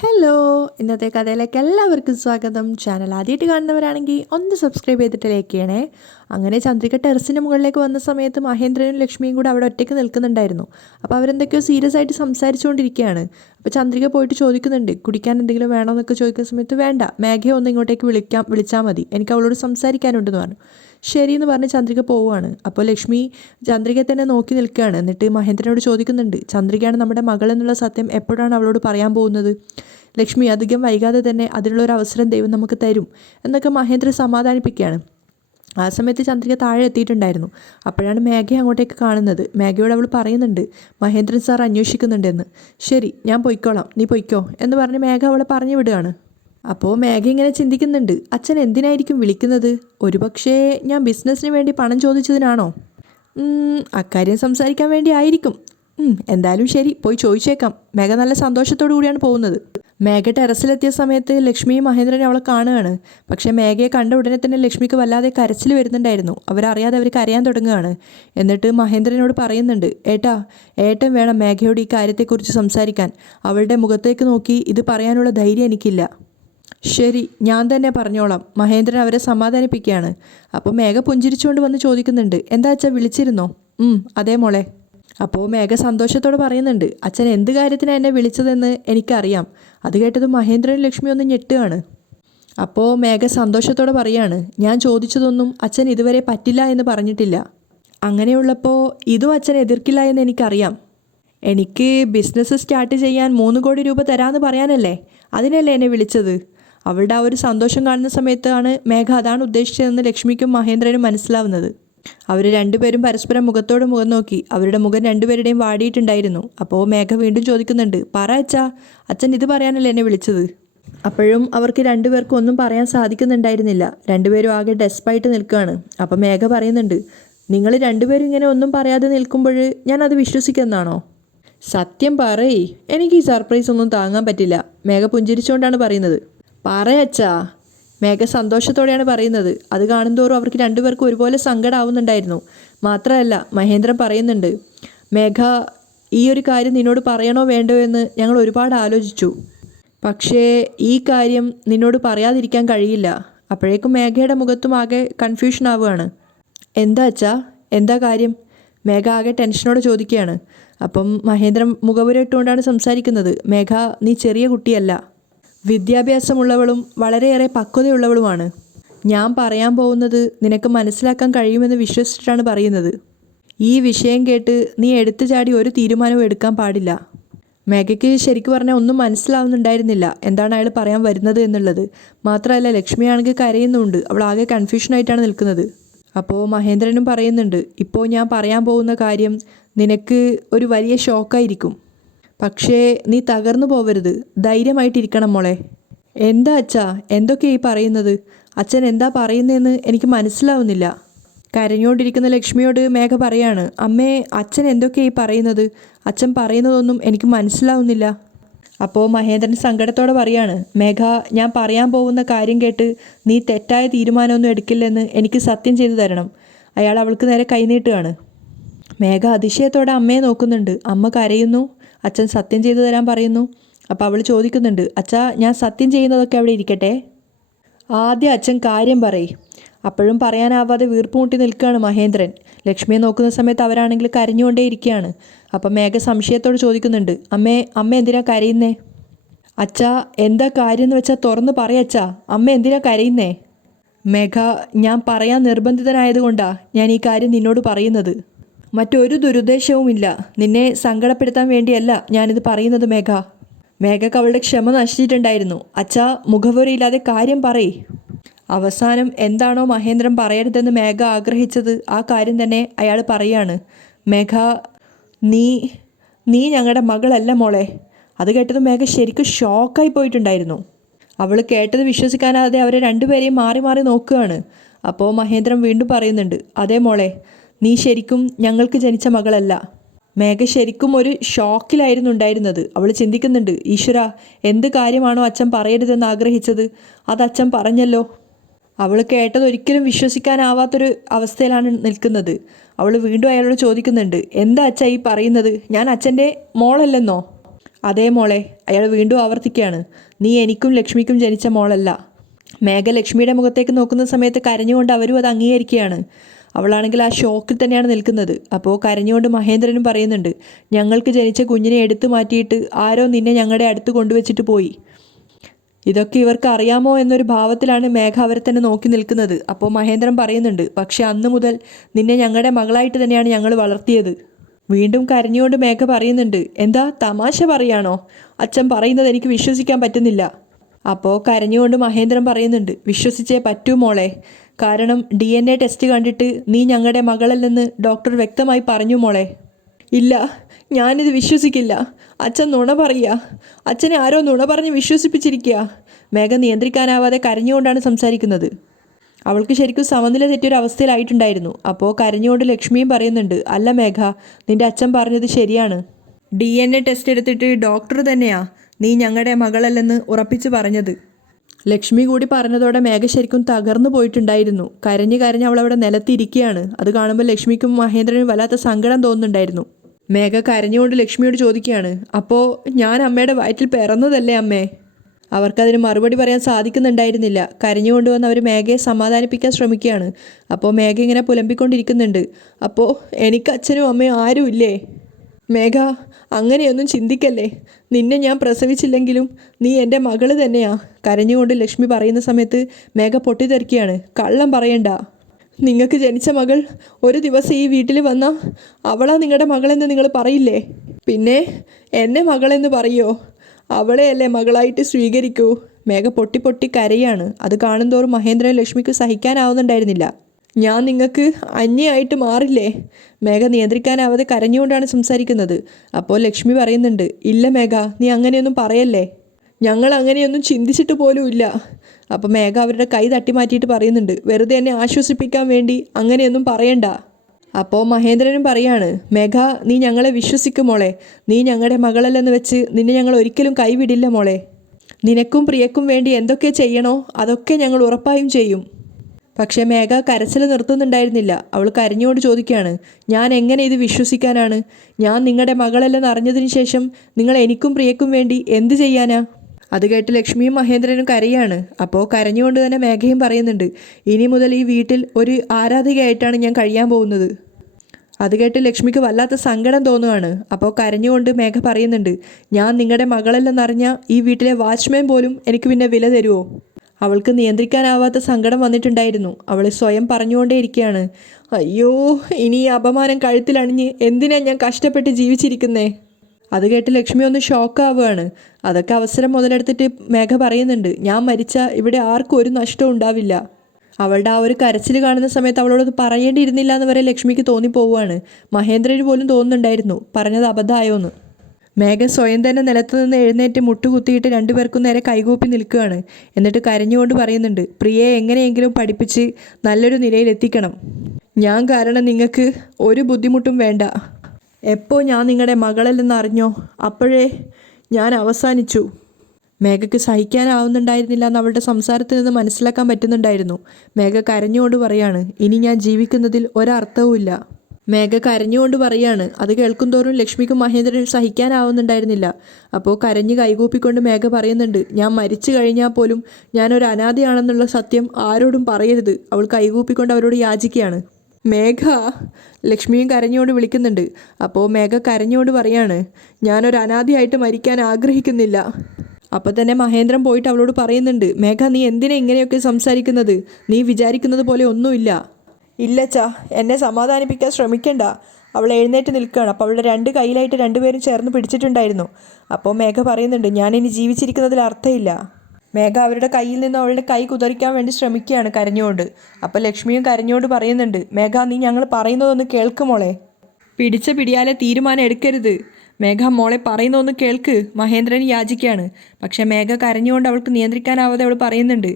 Hello, ഇന്നത്തെ കഥയിലേക്ക് എല്ലാവർക്കും സ്വാഗതം. ചാനൽ ആദ്യമായിട്ട് കാണുന്നവരാണെങ്കിൽ ഒന്ന് സബ്സ്ക്രൈബ് ചെയ്തിട്ട് ലൈക്ക് ചെയ്യണേ. അങ്ങനെ ചന്ദ്രിക ടെറസിന് മുകളിലേക്ക് വന്ന സമയത്ത് മഹേന്ദ്രനും ലക്ഷ്മിയും കൂടെ അവിടെ ഒറ്റയ്ക്ക് നിൽക്കുന്നുണ്ടായിരുന്നു. അപ്പോൾ അവരെന്തൊക്കെയോ സീരിയസ് ആയിട്ട് സംസാരിച്ചുകൊണ്ടിരിക്കുകയാണ്. അപ്പോൾ ചന്ദ്രിക പോയിട്ട് ചോദിക്കുന്നുണ്ട്, കുടിക്കാൻ എന്തെങ്കിലും വേണമെന്നൊക്കെ ചോദിക്കുന്ന സമയത്ത് വേണ്ട, മേഘയെ ഒന്ന് ഇങ്ങോട്ടേക്ക് വിളിച്ചാൽ മതി, എനിക്ക് അവളോട് സംസാരിക്കാനുണ്ടെന്ന് പറഞ്ഞു. ശരിയെന്ന് പറഞ്ഞ് ചന്ദ്രിക പോവുകയാണ്. അപ്പോൾ ലക്ഷ്മി ചന്ദ്രികയെ തന്നെ നോക്കി നിൽക്കുകയാണ്. എന്നിട്ട് മഹേന്ദ്രനോട് ചോദിക്കുന്നുണ്ട്, ചന്ദ്രികയാണ് നമ്മുടെ മകൾ എന്നുള്ള സത്യം എപ്പോഴാണ് അവളോട് പറയാൻ പോകുന്നത്? ലക്ഷ്മി അധികം വൈകാതെ തന്നെ അതിനുള്ളൊരു അവസരം ദൈവം നമുക്ക് തരും എന്നൊക്കെ മഹേന്ദ്രൻ സമാധാനിപ്പിക്കുകയാണ്. ആ സമയത്ത് ചന്ദ്രിക താഴെ എത്തിയിട്ടുണ്ടായിരുന്നു. അപ്പോഴാണ് മേഘയെ അങ്ങോട്ടേക്ക് കാണുന്നത്. മേഘയോട് അവൾ പറയുന്നുണ്ട്, മഹേന്ദ്രൻ സാർ അന്വേഷിക്കുന്നുണ്ടെന്ന്. ശരി, ഞാൻ പൊയ്ക്കോളാം, നീ പൊയ്ക്കോ എന്ന് പറഞ്ഞ് മേഘ അവളെ പറഞ്ഞു വിടുകയാണ്. അപ്പോൾ മേഘ ഇങ്ങനെ ചിന്തിക്കുന്നുണ്ട്, അച്ഛൻ എന്തിനായിരിക്കും വിളിക്കുന്നത്? ഒരുപക്ഷേ ഞാൻ ബിസിനസ്സിന് വേണ്ടി പണം ചോദിച്ചതിനാണോ? അക്കാര്യം സംസാരിക്കാൻ വേണ്ടി ആയിരിക്കും. എന്തായാലും ശരി, പോയി ചോദിച്ചേക്കാം. മേഘ നല്ല സന്തോഷത്തോടു കൂടിയാണ് പോകുന്നത്. മേഘ ടെറസിലെത്തിയ സമയത്ത് ലക്ഷ്മിയും മഹേന്ദ്രനും അവളെ കാണുകയാണ്. പക്ഷേ മേഘയെ കണ്ട ഉടനെ തന്നെ ലക്ഷ്മിക്ക് വല്ലാതെ കരച്ചിൽ വരുന്നുണ്ടായിരുന്നു. അവരറിയാതെ അവർ കരയാൻ തുടങ്ങുകയാണ്. എന്നിട്ട് മഹേന്ദ്രനോട് പറയുന്നുണ്ട്, ഏട്ടൻ വേണം മേഘയോട് ഈ കാര്യത്തെക്കുറിച്ച് സംസാരിക്കാൻ. അവളുടെ മുഖത്തേക്ക് നോക്കി ഇത് പറയാനുള്ള ധൈര്യം എനിക്കില്ല. ശരി, ഞാൻ തന്നെ പറഞ്ഞോളാം. മഹേന്ദ്രൻ അവരെ സമാധാനിപ്പിക്കുകയാണ്. അപ്പോൾ മേഘ പുഞ്ചിരിച്ചുകൊണ്ട് വന്ന് ചോദിക്കുന്നുണ്ട്, എന്താ അച്ഛാ, വിളിച്ചിരുന്നോ? അതേ മോളെ. അപ്പോൾ മേഘ സന്തോഷത്തോടെ പറയുന്നുണ്ട്, അച്ഛൻ എന്ത് കാര്യത്തിനാണ് എന്നെ വിളിച്ചതെന്ന് എനിക്കറിയാം. അത് കേട്ടതും മഹേന്ദ്രനും ലക്ഷ്മി ഒന്ന് ഞെട്ടുകയാണ്. അപ്പോൾ മേഘ സന്തോഷത്തോടെ പറയാണ്, ഞാൻ ചോദിച്ചതൊന്നും അച്ഛൻ ഇതുവരെ പറ്റില്ല എന്ന് പറഞ്ഞിട്ടില്ല. അങ്ങനെയുള്ളപ്പോൾ ഇതും അച്ഛൻ എതിർക്കില്ല എന്ന് എനിക്കറിയാം. എനിക്ക് ബിസിനസ് സ്റ്റാർട്ട് ചെയ്യാൻ 3 കോടി രൂപ തരാമെന്ന് പറയാനല്ലേ, അതിനല്ലേ എന്നെ വിളിച്ചത്? അവളുടെ ആ ഒരു സന്തോഷം കാണുന്ന സമയത്താണ് മേഘ അതാണ് ഉദ്ദേശിച്ചതെന്ന് ലക്ഷ്മിക്കും മഹേന്ദ്രനും മനസ്സിലാവുന്നത്. അവർ രണ്ടുപേരും പരസ്പരം മുഖത്തോട് മുഖം നോക്കി. അവരുടെ മുഖം രണ്ടുപേരുടെയും വാടിയിട്ടുണ്ടായിരുന്നു. അപ്പോൾ മേഘ വീണ്ടും ചോദിക്കുന്നുണ്ട്, പറ അച്ഛാ, അച്ഛൻ ഇത് പറയാനല്ലേ എന്നെ വിളിച്ചത്? അപ്പോഴും അവർക്ക് രണ്ടുപേർക്കും ഒന്നും പറയാൻ സാധിക്കുന്നുണ്ടായിരുന്നില്ല. രണ്ടുപേരും ആകെ ഡെസ്പായിട്ട് നിൽക്കുകയാണ്. അപ്പോൾ മേഘ പറയുന്നുണ്ട്, നിങ്ങൾ രണ്ടുപേരും ഇങ്ങനെ ഒന്നും പറയാതെ നിൽക്കുമ്പോൾ ഞാൻ അത് വിശ്വസിക്കുന്നതാണോ? സത്യം പറയ്, എനിക്ക് ഈ സർപ്രൈസ് ഒന്നും താങ്ങാൻ പറ്റില്ല. മേഘ പുഞ്ചിരിച്ചുകൊണ്ടാണ് പറയുന്നത്. പറയച്ചാ, മേഘ സന്തോഷത്തോടെയാണ് പറയുന്നത്. അത് കാണുന്തോറും അവർക്ക് രണ്ടുപേർക്കും ഒരുപോലെ സങ്കടമാവുന്നുണ്ടായിരുന്നു. മാത്രമല്ല മഹേന്ദ്രൻ പറയുന്നുണ്ട്, മേഘ, ഈ ഒരു കാര്യം നിന്നോട് പറയണോ വേണ്ടോ എന്ന് ഞങ്ങൾ ഒരുപാട് ആലോചിച്ചു. പക്ഷേ ഈ കാര്യം നിന്നോട് പറയാതിരിക്കാൻ കഴിയില്ല. അപ്പോഴേക്കും മേഘയുടെ മുഖത്തും ആകെ കൺഫ്യൂഷൻ ആവുകയാണ്. എന്താ അച്ഛാ, എന്താ കാര്യം? മേഘ ആകെ ടെൻഷനോടെ ചോദിക്കുകയാണ്. അപ്പം മഹേന്ദ്രൻ മുഖവുരട്ടുകൊണ്ടാണ് സംസാരിക്കുന്നത്. മേഘ, നീ ചെറിയ കുട്ടിയല്ല, വിദ്യാഭ്യാസമുള്ളവളും വളരെയേറെ പക്വതയുള്ളവളുമാണ്. ഞാൻ പറയാൻ പോകുന്നത് നിനക്ക് മനസ്സിലാക്കാൻ കഴിയുമെന്ന് വിശ്വസിച്ചിട്ടാണ് പറയുന്നത്. ഈ വിഷയം കേട്ട് നീ എടുത്തു ചാടി ഒരു തീരുമാനവും എടുക്കാൻ പാടില്ല. മേഘയ്ക്ക് ശരിക്കും പറഞ്ഞാൽ ഒന്നും മനസ്സിലാവുന്നുണ്ടായിരുന്നില്ല എന്താണ് അയാൾ പറയാൻ വരുന്നത് എന്നുള്ളത്. മാത്രമല്ല ലക്ഷ്മിയാണെങ്കിൽ കരയുന്നുണ്ട്. അവൾ ആകെ കൺഫ്യൂഷനായിട്ടാണ് നിൽക്കുന്നത്. അപ്പോൾ മഹേന്ദ്രനും പറയുന്നുണ്ട്, ഇപ്പോൾ ഞാൻ പറയാൻ പോകുന്ന കാര്യം നിനക്ക് ഒരു വലിയ ഷോക്കായിരിക്കും. പക്ഷേ നീ തകർന്നു പോവരുത്, ധൈര്യമായിട്ടിരിക്കണം മോളെ. എന്താ അച്ഛാ, എന്തൊക്കെയാ ഈ പറയുന്നത്? അച്ഛൻ എന്താ പറയുന്നതെന്ന് എനിക്ക് മനസ്സിലാവുന്നില്ല. കരഞ്ഞുകൊണ്ടിരിക്കുന്ന ലക്ഷ്മിയോട് മേഘ പറയാണ്, അമ്മേ, അച്ഛൻ എന്തൊക്കെയാ ഈ പറയുന്നത്? അച്ഛൻ പറയുന്നതൊന്നും എനിക്ക് മനസ്സിലാവുന്നില്ല. അപ്പോൾ മഹേന്ദ്രൻ സങ്കടത്തോടെ പറയാണ്, മേഘ, ഞാൻ പറയാൻ പോകുന്ന കാര്യം കേട്ട് നീ തെറ്റായ തീരുമാനമൊന്നും എടുക്കില്ലെന്ന് എനിക്ക് സത്യം ചെയ്തു തരണം. അയാൾ അവൾക്ക് നേരെ കൈനീട്ടുകയാണ്. മേഘ അതിശയത്തോടെ അമ്മയെ നോക്കുന്നുണ്ട്. അമ്മ കരയുന്നു. അച്ഛൻ സത്യം ചെയ്തു തരാൻ പറയുന്നു. അപ്പോൾ അവൾ ചോദിക്കുന്നുണ്ട്, അച്ഛാ, ഞാൻ സത്യം ചെയ്യുന്നതൊക്കെ അവിടെ ഇരിക്കട്ടെ, ആദ്യം അച്ഛൻ കാര്യം പറയ്. അപ്പോഴും പറയാനാവാതെ വീർപ്പുമുട്ടി നിൽക്കുകയാണ് മഹേന്ദ്രൻ. ലക്ഷ്മിയെ നോക്കുന്ന സമയത്ത് അവരാണെങ്കിൽ കരഞ്ഞുകൊണ്ടേ ഇരിക്കുകയാണ്. അപ്പം മേഘ സംശയത്തോട് ചോദിക്കുന്നുണ്ട്, അമ്മ എന്തിനാ കരയുന്നേ? അച്ഛാ, എന്താ കാര്യം എന്ന് വെച്ചാൽ തുറന്ന് പറയച്ചാ, അമ്മ എന്തിനാ കരയുന്നേ? മേഘ, ഞാൻ പറയാൻ നിർബന്ധിതനായതുകൊണ്ടാണ് ഞാൻ ഈ കാര്യം നിന്നോട് പറയുന്നത്. മറ്റൊരു ദുരുദ്ദേശവുമില്ല. നിന്നെ സങ്കടപ്പെടുത്താൻ വേണ്ടിയല്ല ഞാനിത് പറയുന്നത് മേഘ. മേഘക്ക് അവളുടെ ക്ഷമ നശിച്ചിട്ടുണ്ടായിരുന്നു. അച്ഛാ, മുഖവുരയില്ലാതെ കാര്യം പറയ്. അവസാനം എന്താണോ മഹേന്ദ്രൻ പറയരുതെന്ന് മേഘ ആഗ്രഹിച്ചത് ആ കാര്യം തന്നെ അയാൾ പറയാണ്. മേഘ, നീ ഞങ്ങളുടെ മകളല്ല മോളെ. അത് കേട്ടത് മേഘ ശരിക്കും ഷോക്കായി പോയിട്ടുണ്ടായിരുന്നു. അവൾ കേട്ടത് വിശ്വസിക്കാനാതെ അവരെ രണ്ടുപേരെയും മാറി മാറി നോക്കുകയാണ്. അപ്പോൾ മഹേന്ദ്രൻ വീണ്ടും പറയുന്നുണ്ട്, അതേ മോളെ, നീ ശരിക്കും ഞങ്ങൾക്ക് ജനിച്ച മകളല്ല. മേഘ ശരിക്കും ഒരു ഷോക്കിലായിരുന്നു ഉണ്ടായിരുന്നത്. അവൾ ചിന്തിക്കുന്നുണ്ട്, ഈശ്വര, എന്ത് കാര്യമാണോ അച്ഛൻ പറയരുതെന്ന് ആഗ്രഹിച്ചത് അത് അച്ഛൻ പറഞ്ഞല്ലോ. അവൾ കേട്ടത് ഒരിക്കലും വിശ്വസിക്കാനാവാത്തൊരു അവസ്ഥയിലാണ് നിൽക്കുന്നത്. അവൾ വീണ്ടും അയാളോട് ചോദിക്കുന്നുണ്ട്, എന്താ അച്ഛാ ഈ പറയുന്നത്? ഞാൻ അച്ഛൻ്റെ മോളല്ലെന്നോ? അതേ മോളെ, അയാൾ വീണ്ടും ആവർത്തിക്കുകയാണ്, നീ എനിക്കും ലക്ഷ്മിക്കും ജനിച്ച മോളല്ല. മേഘ ലക്ഷ്മിയുടെ മുഖത്തേക്ക് നോക്കുന്ന സമയത്ത് കരഞ്ഞുകൊണ്ട് അവരും അത് അംഗീകരിക്കുകയാണ്. അവളാണെങ്കിൽ ആ ഷോക്കിൽ തന്നെയാണ് നിൽക്കുന്നത്. അപ്പോൾ കരഞ്ഞുകൊണ്ട് മഹേന്ദ്രനും പറയുന്നുണ്ട്, ഞങ്ങൾക്ക് ജനിച്ച കുഞ്ഞിനെ എടുത്തു മാറ്റിയിട്ട് ആരോ നിന്നെ ഞങ്ങളുടെ അടുത്ത് കൊണ്ടുവച്ചിട്ട് പോയി. ഇതൊക്കെ ഇവർക്ക് അറിയാമോ എന്നൊരു ഭാവത്തിലാണ് മേഘ അവരെ തന്നെ നോക്കി നിൽക്കുന്നത്. അപ്പോൾ മഹേന്ദ്രൻ പറയുന്നുണ്ട്, പക്ഷെ അന്ന് മുതൽ നിന്നെ ഞങ്ങളുടെ മകളായിട്ട് തന്നെയാണ് ഞങ്ങൾ വളർത്തിയത്. വീണ്ടും കരഞ്ഞുകൊണ്ട് മേഘ പറയുന്നുണ്ട്, എന്താ തമാശ പറയാണോ? അച്ഛൻ പറയുന്നത് എനിക്ക് വിശ്വസിക്കാൻ പറ്റുന്നില്ല. അപ്പോൾ കരഞ്ഞുകൊണ്ട് മഹേന്ദ്രൻ പറയുന്നുണ്ട്, വിശ്വസിച്ചേ പറ്റൂ മോളെ. കാരണം DNA ടെസ്റ്റ് കണ്ടിട്ട് നീ ഞങ്ങളുടെ മകളല്ലെന്ന് ഡോക്ടർ വ്യക്തമായി പറഞ്ഞു മോളെ. ഇല്ല, ഞാനിത് വിശ്വസിക്കില്ല. അച്ഛൻ നുണ പറയുക. അച്ഛനെ ആരോ നുണ പറഞ്ഞ് വിശ്വസിപ്പിച്ചിരിക്കുക. മേഘ നിയന്ത്രിക്കാനാവാതെ കരഞ്ഞുകൊണ്ടാണ് സംസാരിക്കുന്നത്. അവൾക്ക് ശരിക്കും സമനില തെറ്റിയൊരു അവസ്ഥയിലായിട്ടുണ്ടായിരുന്നു. അപ്പോൾ കരഞ്ഞുകൊണ്ട് ലക്ഷ്മിയും പറയുന്നുണ്ട്, അല്ല മേഘ, നിന്റെ അച്ഛൻ പറഞ്ഞത് ശരിയാണ്. DNA ടെസ്റ്റ് എടുത്തിട്ട് ഡോക്ടർ തന്നെയാ നീ ഞങ്ങളുടെ മകളല്ലെന്ന് ഉറപ്പിച്ച് പറഞ്ഞത്. ലക്ഷ്മി കൂടി പറഞ്ഞതോടെ മേഘ ശരിക്കും തകർന്നു പോയിട്ടുണ്ടായിരുന്നു. കരഞ്ഞ് കരഞ്ഞ് അവളവിടെ നിലത്തിരിക്കുകയാണ്. അത് കാണുമ്പോൾ ലക്ഷ്മിക്കും മഹേന്ദ്രനും വല്ലാത്ത സങ്കടം തോന്നുന്നുണ്ടായിരുന്നു. മേഘ കരഞ്ഞുകൊണ്ട് ലക്ഷ്മിയോട് ചോദിക്കുകയാണ്, അപ്പോൾ ഞാൻ അമ്മയുടെ വയറ്റിൽ പിറന്നതല്ലേ അമ്മേ? അവർക്കതിന് മറുപടി പറയാൻ സാധിക്കുന്നുണ്ടായിരുന്നില്ല. കരഞ്ഞുകൊണ്ട് വന്ന് അവർ മേഘയെ സമാധാനിപ്പിക്കാൻ ശ്രമിക്കുകയാണ്. അപ്പോൾ മേഘ ഇങ്ങനെ പുലമ്പിക്കൊണ്ടിരിക്കുന്നുണ്ട്, അപ്പോൾ എനിക്ക് അച്ഛനും അമ്മയും ആരുമില്ലേ? മേഘ, അങ്ങനെയൊന്നും ചിന്തിക്കല്ലേ. നിന്നെ ഞാൻ പ്രസവിച്ചില്ലെങ്കിലും നീ എൻ്റെ മകള് തന്നെയാ. കരഞ്ഞുകൊണ്ട് ലക്ഷ്മി പറയുന്ന സമയത്ത് മേഘ പൊട്ടിത്തെറിക്കുകയാണ്, കള്ളം പറയണ്ട. നിങ്ങൾക്ക് ജനിച്ച മകൾ ഒരു ദിവസം ഈ വീട്ടിൽ വന്നാൽ അവളാ നിങ്ങളുടെ മകളെന്ന് നിങ്ങൾ പറയില്ലേ? പിന്നെ എന്നെ മകളെന്ന് പറയോ? അവളെയല്ലേ മകളായിട്ട് സ്വീകരിക്കൂ. മേഘ പൊട്ടി പൊട്ടി കരയാണ്. അത് കാണുന്തോറും മഹേന്ദ്രൻ ലക്ഷ്മിക്ക് സഹിക്കാനാവുന്നുണ്ടായിരുന്നില്ല. ഞാൻ നിങ്ങൾക്ക് അന്യമായിട്ട് മാറില്ലേ? മേഘ നിയന്ത്രിക്കാനാവാതെ കരഞ്ഞുകൊണ്ടാണ് സംസാരിക്കുന്നത്. അപ്പോൾ ലക്ഷ്മി പറയുന്നുണ്ട്, ഇല്ല മേഘ, നീ അങ്ങനെയൊന്നും പറയല്ലേ. ഞങ്ങൾ അങ്ങനെയൊന്നും ചിന്തിച്ചിട്ട് പോലും ഇല്ല. അപ്പോൾ മേഘ അവരുടെ കൈ തട്ടി മാറ്റിയിട്ട് പറയുന്നുണ്ട്, വെറുതെ എന്നെ ആശ്വസിപ്പിക്കാൻ വേണ്ടി അങ്ങനെയൊന്നും പറയണ്ട. അപ്പോൾ മഹേന്ദ്രനും പറയാണ്, മേഘ, നീ ഞങ്ങളെ വിശ്വസിക്കും മോളെ. നീ ഞങ്ങളുടെ മകളല്ലെന്ന് വെച്ച് നിന്നെ ഞങ്ങൾ ഒരിക്കലും കൈവിടില്ല മോളെ. നിനക്കും പ്രിയക്കും വേണ്ടി എന്തൊക്കെ ചെയ്യണോ അതൊക്കെ ഞങ്ങൾ ഉറപ്പായും ചെയ്യും. പക്ഷേ മേഘ കരച്ചിൽ നിർത്തുന്നുണ്ടായിരുന്നില്ല. അവൾ കരഞ്ഞുകൊണ്ട് ചോദിക്കുകയാണ്, ഞാൻ എങ്ങനെ ഇത് വിശ്വസിക്കാനാണ്? ഞാൻ നിങ്ങളുടെ മകളല്ലെന്ന് അറിഞ്ഞതിന് ശേഷം നിങ്ങൾ എനിക്കും പ്രിയക്കും വേണ്ടി എന്ത് ചെയ്യാനാ? അത് കേട്ട് ലക്ഷ്മിയും മഹേന്ദ്രനും കരയാണ്. അപ്പോൾ കരഞ്ഞുകൊണ്ട് തന്നെ മേഘയും പറയുന്നുണ്ട്, ഇനി മുതൽ ഈ വീട്ടിൽ ഒരു ആരാധികയായിട്ടാണ് ഞാൻ കഴിയാൻ പോകുന്നത്. അത് കേട്ട് ലക്ഷ്മിക്ക് വല്ലാത്ത സങ്കടം തോന്നുകയാണ്. അപ്പോൾ കരഞ്ഞുകൊണ്ട് മേഘ പറയുന്നുണ്ട്, ഞാൻ നിങ്ങളുടെ മകളല്ലെന്നറിഞ്ഞാൽ ഈ വീട്ടിലെ വാച്ച്മാൻ പോലും എനിക്ക് പിന്നെ വില തരുമോ? അവൾക്ക് നിയന്ത്രിക്കാനാവാത്ത സങ്കടം വന്നിട്ടുണ്ടായിരുന്നു. അവൾ സ്വയം പറഞ്ഞുകൊണ്ടേയിരിക്കുകയാണ്, അയ്യോ, ഇനി ഈ അപമാനം കഴുത്തിലണിഞ്ഞ് എന്തിനാ ഞാൻ കഷ്ടപ്പെട്ട് ജീവിച്ചിരിക്കുന്നേ? അത് കേട്ട് ലക്ഷ്മി ഒന്ന് ഷോക്കാവുകയാണ്. അതൊക്കെ അവസരം മുതലെടുത്തിട്ട് മേഘ പറയുന്നുണ്ട്, ഞാൻ മരിച്ചാൽ ഇവിടെ ആർക്കും ഒരു നഷ്ടവും ഉണ്ടാവില്ല. അവളുടെ ആ ഒരു കരച്ചിൽ കാണുന്ന സമയത്ത് അവളോടത് പറയേണ്ടിയിരുന്നില്ല എന്ന് വരെ ലക്ഷ്മിക്ക് തോന്നിപ്പോവുകയാണ്. മഹേന്ദ്രന് പോലും തോന്നുന്നുണ്ടായിരുന്നു പറഞ്ഞത് അബദ്ധമായോന്ന്. മേഘ സ്വയം തന്നെ നിലത്തു നിന്ന് എഴുന്നേറ്റ് മുട്ടുകുത്തിയിട്ട് രണ്ടുപേർക്കും നേരെ കൈകൂപ്പി നിൽക്കുകയാണ്. എന്നിട്ട് കരഞ്ഞുകൊണ്ട് പറയുന്നുണ്ട്, പ്രിയയെ എങ്ങനെയെങ്കിലും പഠിപ്പിച്ച് നല്ലൊരു നിലയിലെത്തിക്കണം. ഞാൻ കാരണം നിങ്ങൾക്ക് ഒരു ബുദ്ധിമുട്ടും വേണ്ട. എപ്പോൾ ഞാൻ നിങ്ങളുടെ മകളല്ലെന്ന് അറിഞ്ഞോ അപ്പോഴേ ഞാൻ അവസാനിച്ചു. മേഘയ്ക്ക് സഹിക്കാനാവുന്നുണ്ടായിരുന്നില്ല എന്ന് അവളുടെ സംസാരത്തിൽ നിന്ന് മനസ്സിലാക്കാൻ പറ്റുന്നുണ്ടായിരുന്നു. മേഘ കരഞ്ഞുകൊണ്ട് പറയാണ്, ഇനി ഞാൻ ജീവിക്കുന്നതിൽ ഒരർത്ഥവുമില്ല. മേഘ കരഞ്ഞുകൊണ്ട് പറയാണ്. അത് കേൾക്കുന്തോറും ലക്ഷ്മിക്കും മഹേന്ദ്രനും സഹിക്കാനാവുന്നുണ്ടായിരുന്നില്ല. അപ്പോൾ കരഞ്ഞ് കൈകൂപ്പിക്കൊണ്ട് മേഘ പറയുന്നുണ്ട്, ഞാൻ മരിച്ചു കഴിഞ്ഞാൽ പോലും ഞാനൊരു അനാഥയാണെന്നുള്ള സത്യം ആരോടും പറയരുത്. അവൾ കൈകൂപ്പിക്കൊണ്ട് അവരോട് യാചിക്കുകയാണ്. മേഘ, ലക്ഷ്മിയും കരഞ്ഞുകൊണ്ട് വിളിക്കുന്നുണ്ട്. അപ്പോൾ മേഘ കരഞ്ഞുകൊണ്ട് പറയാണ്, ഞാനൊരു അനാഥയായിട്ട് മരിക്കാൻ ആഗ്രഹിക്കുന്നില്ല. അപ്പോൾ തന്നെ മഹേന്ദ്രൻ പോയിട്ട് അവളോട് പറയുന്നുണ്ട്, മേഘ, നീ എന്തിനാ ഇങ്ങനെയൊക്കെ സംസാരിക്കുന്നത്? നീ വിചാരിക്കുന്നത് പോലെ ഒന്നുമില്ല. ഇല്ലച്ചാ, എന്നെ സമാധാനിപ്പിക്കാൻ ശ്രമിക്കണ്ട. അവൾ എഴുന്നേറ്റ് നിൽക്കുകയാണ്. അപ്പോൾ അവളുടെ രണ്ട് കൈയിലായിട്ട് രണ്ടുപേരും ചേർന്ന് പിടിച്ചിട്ടുണ്ടായിരുന്നു. അപ്പോൾ മേഘ പറയുന്നുണ്ട്, ഞാനിനി ജീവിച്ചിരിക്കുന്നതിൽ അർത്ഥമില്ല. മേഘ അവരുടെ കയ്യിൽ നിന്ന് അവളുടെ കൈ കുതറിക്കാൻ വേണ്ടി ശ്രമിക്കുകയാണ് കരഞ്ഞുകൊണ്ട്. അപ്പോൾ ലക്ഷ്മിയും കരഞ്ഞുകൊണ്ട് പറയുന്നുണ്ട്, മേഘ, നീ ഞങ്ങൾ പറയുന്നതൊന്ന് കേൾക്കുമോളെ. പിടിച്ച പിടിയാലെ തീരുമാനം എടുക്കരുത്. മേഘ, മോളെ പറയുന്നൊന്ന് കേൾക്ക്. മഹേന്ദ്രൻ യാചിക്കുകയാണ്. പക്ഷേ മേഘ കരഞ്ഞുകൊണ്ട് അവൾക്ക് നിയന്ത്രിക്കാനാവാതെ അവൾ പറയുന്നുണ്ട്,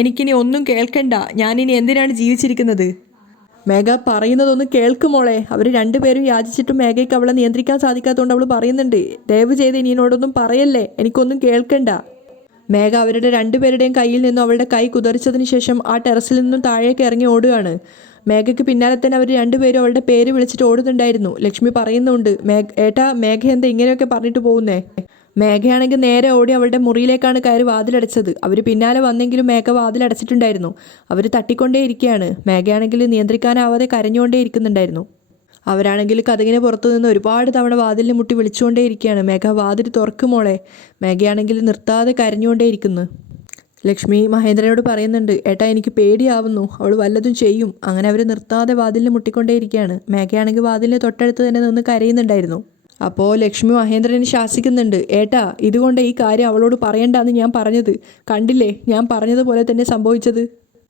എനിക്കിനി ഒന്നും കേൾക്കണ്ട. ഞാനിനി എന്തിനാണ് ജീവിച്ചിരിക്കുന്നത്? മേഘ പറയുന്നതൊന്ന് കേൾക്കുമോളെ. അവർ രണ്ടുപേരും യാചിച്ചിട്ടും മേഘയ്ക്ക് അവളെ നിയന്ത്രിക്കാൻ സാധിക്കാത്തതുകൊണ്ട് അവൾ പറയുന്നുണ്ട്, ദയവ് ചെയ്ത് ഇനി എന്നോടൊന്നും പറയല്ലേ, എനിക്കൊന്നും കേൾക്കണ്ട. മേഘ അവരുടെ രണ്ടുപേരുടെയും കയ്യിൽ നിന്നും അവളുടെ കൈ കുതറിച്ചതിന് ശേഷം ആ ടെറസിൽ നിന്നും താഴേക്ക് ഇറങ്ങി ഓടുകയാണ്. മേഘയ്ക്ക് പിന്നാലെ തന്നെ അവർ രണ്ടുപേരും അവളുടെ പേര് വിളിച്ചിട്ട് ഓടുന്നുണ്ടായിരുന്നു. ലക്ഷ്മി പറയുന്നുണ്ട്, ഏട്ടാ മേഘ എന്താ ഇങ്ങനെയൊക്കെ പറഞ്ഞിട്ട് പോകുന്നേ? മേഘയാണെങ്കിൽ നേരെ ഓടി അവളുടെ മുറിയിലേക്കാണ് കയറി വാതിലടച്ചത്. അവർ പിന്നാലെ വന്നെങ്കിലും മേഘ വാതിലടച്ചിട്ടുണ്ടായിരുന്നു. അവർ തട്ടിക്കൊണ്ടേയിരിക്കുകയാണ്. മേഘയാണെങ്കിൽ നിയന്ത്രിക്കാനാവാതെ കരഞ്ഞുകൊണ്ടേ ഇരിക്കുന്നുണ്ടായിരുന്നു. അവരാണെങ്കിൽ കതകിന് പുറത്തു നിന്ന് ഒരുപാട് തവണ വാതിലിന് മുട്ടി വിളിച്ചുകൊണ്ടേയിരിക്കുകയാണ്. മേഘ വാതിൽ തുറക്കുമോളെ. മേഘയാണെങ്കിൽ നിർത്താതെ കരഞ്ഞുകൊണ്ടേയിരിക്കുന്നു. ലക്ഷ്മി മഹേന്ദ്രനോട് പറയുന്നുണ്ട്, ഏട്ടാ എനിക്ക് പേടിയാവുന്നു, അവൾ വല്ലതും ചെയ്യും. അങ്ങനെ അവർ നിർത്താതെ വാതിലിന് മുട്ടിക്കൊണ്ടേയിരിക്കുകയാണ്. മേഘയാണെങ്കിൽ വാതിലിന് തൊട്ടടുത്ത് തന്നെ നിന്ന് കരയുന്നുണ്ടായിരുന്നു. അപ്പോൾ ലക്ഷ്മി മഹേന്ദ്രനെ ശാസിക്കുന്നുണ്ട്, ഏട്ടാ ഇതുകൊണ്ട് ഈ കാര്യം അവളോട് പറയണ്ടെന്ന് ഞാൻ പറഞ്ഞത്. കണ്ടില്ലേ ഞാൻ പറഞ്ഞതുപോലെ തന്നെ സംഭവിച്ചത്.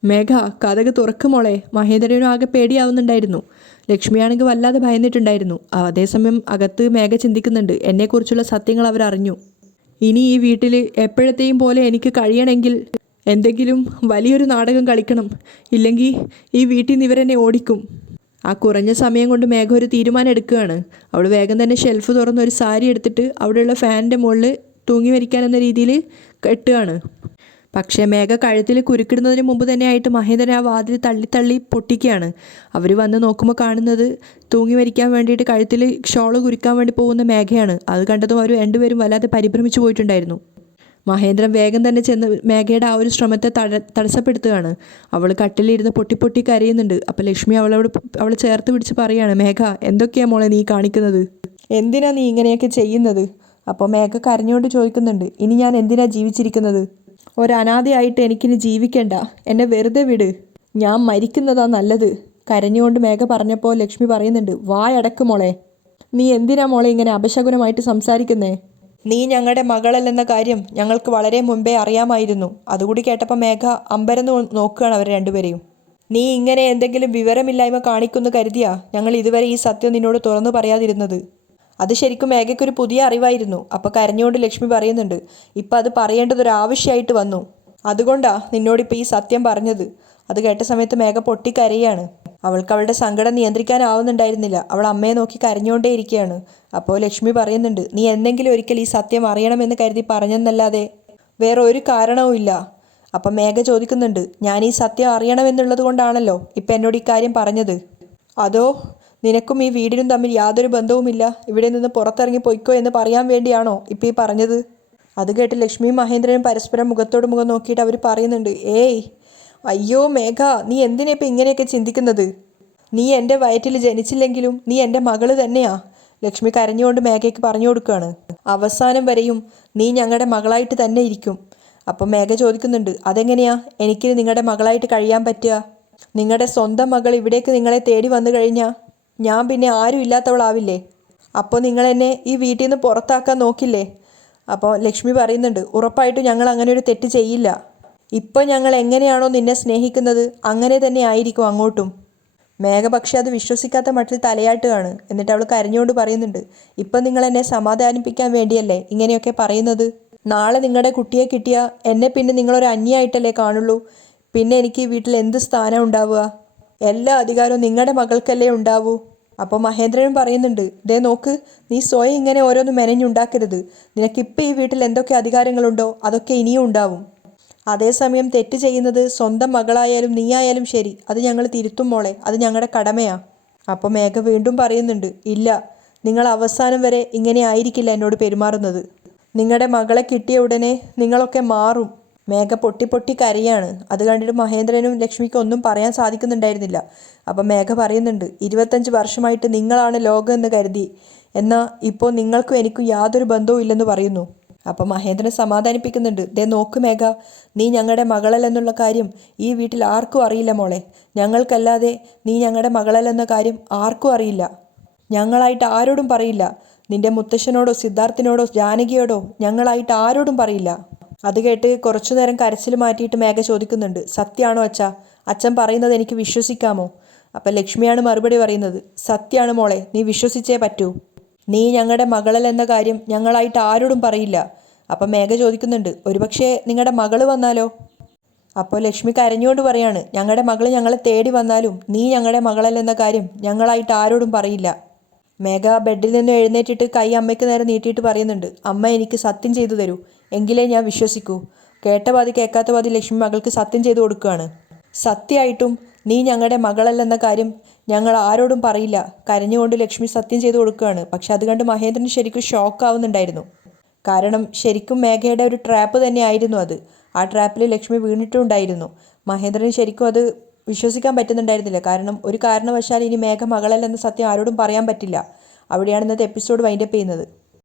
മേഘ കതക് തുറക്കുമോളെ. മഹേന്ദ്രനും ആകെ പേടിയാവുന്നുണ്ടായിരുന്നു. ലക്ഷ്മിയാണെങ്കിൽ വല്ലാതെ ഭയന്നിട്ടുണ്ടായിരുന്നു. അതേസമയം അകത്ത് മേഘ ചിന്തിക്കുന്നുണ്ട്, എന്നെക്കുറിച്ചുള്ള സത്യങ്ങൾ അവരറിഞ്ഞു. ഇനി ഈ വീട്ടിൽ എപ്പോഴത്തെയും പോലെ എനിക്ക് കഴിയണമെങ്കിൽ എന്തെങ്കിലും വലിയൊരു നാടകം കളിക്കണം. ഇല്ലെങ്കിൽ ഈ വീട്ടിൽ നിന്ന് ഇവരെന്നെ ഓടിക്കും. ആ കുറഞ്ഞ സമയം കൊണ്ട് മേഘ ഒരു തീരുമാനം എടുക്കുകയാണ്. അവൾ വേഗം തന്നെ ഷെൽഫ് തുറന്ന് ഒരു സാരി എടുത്തിട്ട് അവിടെയുള്ള ഫാനിൻ്റെ മുകളിൽ തൂങ്ങി മരിക്കാനെന്ന രീതിയിൽ കെട്ടുകയാണ്. പക്ഷേ മേഘ കഴുത്തിൽ കുരുക്കിടുന്നതിന് മുമ്പ് തന്നെയായിട്ട് മഹേന്ദ്രൻ ആ വാതിൽ തള്ളി പൊട്ടിക്കുകയാണ്. അവർ വന്ന് നോക്കുമ്പോൾ കാണുന്നത് തൂങ്ങി മരിക്കാൻ വേണ്ടിയിട്ട് കഴുത്തിൽ ഷോള് കുരുക്കാൻ വേണ്ടി പോകുന്ന മേഘയാണ്. അത് കണ്ടതും അവർ രണ്ടുപേരും വല്ലാതെ പരിഭ്രമിച്ചു പോയിട്ടുണ്ടായിരുന്നു. മഹേന്ദ്രൻ വേഗം തന്നെ ചെന്ന് മേഘയുടെ ആ ഒരു ശ്രമത്തെ തടസ്സപ്പെടുത്തുകയാണ്. അവൾ കട്ടിലിരുന്ന് പൊട്ടി കരയുന്നുണ്ട്. അപ്പോൾ ലക്ഷ്മി അവളെ ചേർത്ത് പിടിച്ച് പറയുകയാണ്, മേഘ എന്തൊക്കെയാണ് മോളെ നീ കാണിക്കുന്നത്? എന്തിനാ നീ ഇങ്ങനെയൊക്കെ ചെയ്യുന്നത്? അപ്പോൾ മേഘ കരഞ്ഞുകൊണ്ട് ചോദിക്കുന്നുണ്ട്, ഇനി ഞാൻ എന്തിനാ ജീവിച്ചിരിക്കുന്നത്? ഒരനാഥയായിട്ട് എനിക്കിനി ജീവിക്കണ്ട, എന്നെ വെറുതെ വിട്, ഞാൻ മരിക്കുന്നതാ നല്ലത്. കരഞ്ഞുകൊണ്ട് മേഘ പറഞ്ഞപ്പോൾ ലക്ഷ്മി പറയുന്നുണ്ട്, വായടക്ക് മോളെ. നീ എന്തിനാ മോളെ ഇങ്ങനെ അപശകുനമായിട്ട് സംസാരിക്കുന്നേ? നീ ഞങ്ങളുടെ മകളല്ലെന്ന കാര്യം ഞങ്ങൾക്ക് വളരെ മുൻപേ അറിയാമായിരുന്നു. അതുകൂടി കേട്ടപ്പോൾ മേഘ അമ്പരന്ന് നോക്കുകയാണ് അവർ രണ്ടുപേരെയും. നീ ഇങ്ങനെ എന്തെങ്കിലും വിവരമില്ലായ്മ കാണിക്കുന്നു കരുതിയാ ഞങ്ങൾ ഇതുവരെ ഈ സത്യം നിന്നോട് തുറന്നു പറയാതിരുന്നത്? അത് ശരിക്കും മേഘയ്ക്കൊരു പുതിയ അറിവായിരുന്നു. അപ്പോൾ കരഞ്ഞുകൊണ്ട് ലക്ഷ്മി പറയുന്നുണ്ട്, ഇപ്പം അത് പറയേണ്ടതൊരാവശ്യമായിട്ട് വന്നു. അതുകൊണ്ടാ നിന്നോടിപ്പോൾ ഈ സത്യം പറഞ്ഞത്. അത് കേട്ട സമയത്ത് മേഘ പൊട്ടിക്കരയാണ്. അവൾക്ക് അവളുടെ സങ്കടം നിയന്ത്രിക്കാനാവുന്നുണ്ടായിരുന്നില്ല. അവൾ അമ്മയെ നോക്കി കരഞ്ഞുകൊണ്ടേ ഇരിക്കുകയാണ്. അപ്പോൾ ലക്ഷ്മി പറയുന്നുണ്ട്, നീ എന്തെങ്കിലും ഒരിക്കൽ ഈ സത്യം അറിയണമെന്ന് കരുതി പറഞ്ഞെന്നല്ലാതെ വേറെ ഒരു കാരണവുമില്ല. അപ്പം മേഘ ചോദിക്കുന്നുണ്ട്, ഞാൻ ഈ സത്യം അറിയണമെന്നുള്ളത് കൊണ്ടാണല്ലോ ഇപ്പം എന്നോട് ഈ കാര്യം പറഞ്ഞത്? അതോ നിനക്കും ഈ വീടിനും തമ്മിൽ യാതൊരു ബന്ധവുമില്ല, ഇവിടെ നിന്ന് പുറത്തിറങ്ങി പൊയ്ക്കോ എന്ന് പറയാൻ വേണ്ടിയാണോ ഇപ്പം ഈ പറഞ്ഞത്? അത് കേട്ട് ലക്ഷ്മിയും മഹേന്ദ്രനും പരസ്പരം മുഖത്തോട് മുഖം നോക്കിയിട്ട് അവർ പറയുന്നുണ്ട്, ഏയ് അയ്യോ മേഘ, നീ എന്തിനാ ഇപ്പം ഇങ്ങനെയൊക്കെ ചിന്തിക്കുന്നത്? നീ എൻ്റെ വയറ്റിൽ ജനിച്ചില്ലെങ്കിലും നീ എൻ്റെ മകള് തന്നെയാ. ലക്ഷ്മി കരഞ്ഞുകൊണ്ട് മേഘയ്ക്ക് പറഞ്ഞു കൊടുക്കുകയാണ്. അവസാനം വരെയും നീ ഞങ്ങളുടെ മകളായിട്ട് തന്നെ ഇരിക്കും. അപ്പം മേഘ ചോദിക്കുന്നുണ്ട്, അതെങ്ങനെയാ എനിക്ക് നിങ്ങളുടെ മകളായിട്ട് കഴിയാൻ പറ്റുക? നിങ്ങളുടെ സ്വന്തം മകൾ ഇവിടേക്ക് നിങ്ങളെ തേടി വന്നു കഴിഞ്ഞാൽ ഞാൻ പിന്നെ ആരും ഇല്ലാത്തവളാവില്ലേ? അപ്പോൾ നിങ്ങളെന്നെ ഈ വീട്ടിൽ നിന്ന് പുറത്താക്കാൻ നോക്കില്ലേ? അപ്പോൾ ലക്ഷ്മി പറയുന്നുണ്ട്, ഉറപ്പായിട്ടും ഞങ്ങൾ അങ്ങനെ ഒരു തെറ്റ് ചെയ്യില്ല. ഇപ്പം ഞങ്ങൾ എങ്ങനെയാണോ നിന്നെ സ്നേഹിക്കുന്നത് അങ്ങനെ തന്നെ ആയിരിക്കും അങ്ങോട്ടും. മേഘ പക്ഷെ അത് വിശ്വസിക്കാത്ത മട്ടിൽ തലയാട്ടുകയാണ്. എന്നിട്ട് അവൾ കരഞ്ഞുകൊണ്ട് പറയുന്നുണ്ട്, ഇപ്പം നിങ്ങൾ എന്നെ സമാധാനിപ്പിക്കാൻ വേണ്ടിയല്ലേ ഇങ്ങനെയൊക്കെ പറയുന്നത്? നാളെ നിങ്ങളുടെ കുട്ടിയെ കിട്ടിയാൽ എന്നെ പിന്നെ നിങ്ങളൊരു അന്യായിട്ടല്ലേ കാണുള്ളൂ. പിന്നെ എനിക്ക് ഈ വീട്ടിൽ എന്ത് സ്ഥാനം ഉണ്ടാവുക? എല്ലാ അധികാരവും നിങ്ങളുടെ മകൾക്കല്ലേ ഉണ്ടാവൂ. അപ്പോൾ മഹേന്ദ്രനും പറയുന്നുണ്ട്, ദേ നോക്ക്, നീ സ്വയം ഇങ്ങനെ ഓരോന്ന് മെനഞ്ഞുണ്ടാക്കരുത്. നിനക്കിപ്പോൾ ഈ വീട്ടിൽ എന്തൊക്കെ അധികാരങ്ങളുണ്ടോ അതൊക്കെ ഇനിയും ഉണ്ടാവും. അതേസമയം തെറ്റ് ചെയ്യുന്നത് സ്വന്തം മകളായാലും നീയായാലും ശരി, അത് ഞങ്ങൾ തിരുത്തും മോളെ, അത് ഞങ്ങളുടെ കടമയാ. അപ്പോൾ മേഘ വീണ്ടും പറയുന്നുണ്ട്, ഇല്ല, നിങ്ങൾ അവസാനം വരെ ഇങ്ങനെ ആയിരിക്കില്ല എന്നോട് പെരുമാറുന്നത്. നിങ്ങളുടെ മകളെ കിട്ടിയ ഉടനെ നിങ്ങളൊക്കെ മാറും. മേഘ പൊട്ടി കരയാണ്. അത് കണ്ടിട്ട് മഹേന്ദ്രനും ലക്ഷ്മിക്കും ഒന്നും പറയാൻ സാധിക്കുന്നുണ്ടായിരുന്നില്ല. അപ്പം മേഘ പറയുന്നുണ്ട്, 25 വർഷമായിട്ട് നിങ്ങളാണ് ലോകം എന്ന് കരുതി, എന്നാൽ ഇപ്പോൾ നിങ്ങൾക്കും എനിക്കും യാതൊരു ബന്ധവും ഇല്ലെന്ന് പറയുന്നു. അപ്പം മഹേന്ദ്രൻ സമാധാനിപ്പിക്കുന്നുണ്ട്, ദേ നോക്ക് മേഘ, നീ ഞങ്ങളുടെ മകളല്ലെന്നുള്ള കാര്യം ഈ വീട്ടിൽ ആർക്കും അറിയില്ല മോളെ. ഞങ്ങൾക്കല്ലാതെ നീ ഞങ്ങളുടെ മകളല്ലെന്ന കാര്യം ആർക്കും അറിയില്ല. ഞങ്ങളായിട്ട് ആരോടും പറയില്ല. നിന്റെ മുത്തശ്ശനോടോ സിദ്ധാർത്ഥിനോടോ ജാനകിയോടോ ഞങ്ങളായിട്ട് ആരോടും പറയില്ല. അത് കേട്ട് കുറച്ചു നേരം കരച്ചിൽ മാറ്റിയിട്ട് മേഘ ചോദിക്കുന്നുണ്ട്, സത്യമാണോ അച്ഛാ? അച്ഛൻ പറയുന്നത് എനിക്ക് വിശ്വസിക്കാമോ? അപ്പം ലക്ഷ്മിയാണ് മറുപടി പറയുന്നത്, സത്യമാണ് മോളെ, നീ വിശ്വസിച്ചേ പറ്റൂ. നീ ഞങ്ങളുടെ മകളല്ലെന്ന കാര്യം ഞങ്ങളായിട്ട് ആരോടും പറയില്ല. അപ്പം മേഘ ചോദിക്കുന്നുണ്ട്, ഒരുപക്ഷെ നിങ്ങളുടെ മകള് വന്നാലോ? അപ്പോൾ ലക്ഷ്മി കരഞ്ഞുകൊണ്ട് പറയാണ്, ഞങ്ങളുടെ മകൾ ഞങ്ങളെ തേടി വന്നാലും നീ ഞങ്ങളുടെ മകളല്ലെന്ന കാര്യം ഞങ്ങളായിട്ട് ആരോടും പറയില്ല. മേഘ ബെഡിൽ നിന്ന് എഴുന്നേറ്റിട്ട് കൈ അമ്മയ്ക്ക് നേരെ നീട്ടിയിട്ട് പറയുന്നുണ്ട്, അമ്മ എനിക്ക് സത്യം ചെയ്തു തരൂ, എങ്കിലേ ഞാൻ വിശ്വസിക്കൂ. കേട്ട പാതി കേൾക്കാത്ത പാതി ലക്ഷ്മി മകൾക്ക് സത്യം ചെയ്തു കൊടുക്കുകയാണ്. സത്യമായിട്ടും നീ ഞങ്ങളുടെ മകളല്ലെന്ന കാര്യം ഞങ്ങൾ ആരോടും പറയില്ല. കരഞ്ഞുകൊണ്ട് ലക്ഷ്മി സത്യം ചെയ്തു കൊടുക്കുകയാണ്. പക്ഷെ അത് കണ്ട് മഹേന്ദ്രൻ ശരിക്കും ഷോക്കാവുന്നുണ്ടായിരുന്നു. കാരണം ശരിക്കും മേഘയുടെ ഒരു ട്രാപ്പ് തന്നെയായിരുന്നു അത്. ആ ട്രാപ്പിൽ ലക്ഷ്മി വീണിട്ടുണ്ടായിരുന്നു. മഹേന്ദ്രന് ശരിക്കും അത് വിശ്വസിക്കാൻ പറ്റുന്നുണ്ടായിരുന്നില്ല. കാരണം ഒരു കാരണവശാൽ ഇനി മേഘ മകളല്ലെന്ന സത്യം ആരോടും പറയാൻ പറ്റില്ല. അവിടെയാണ് ഇന്നത്തെ എപ്പിസോഡ് വൈൻഡപ്പ് ചെയ്യുന്നത്.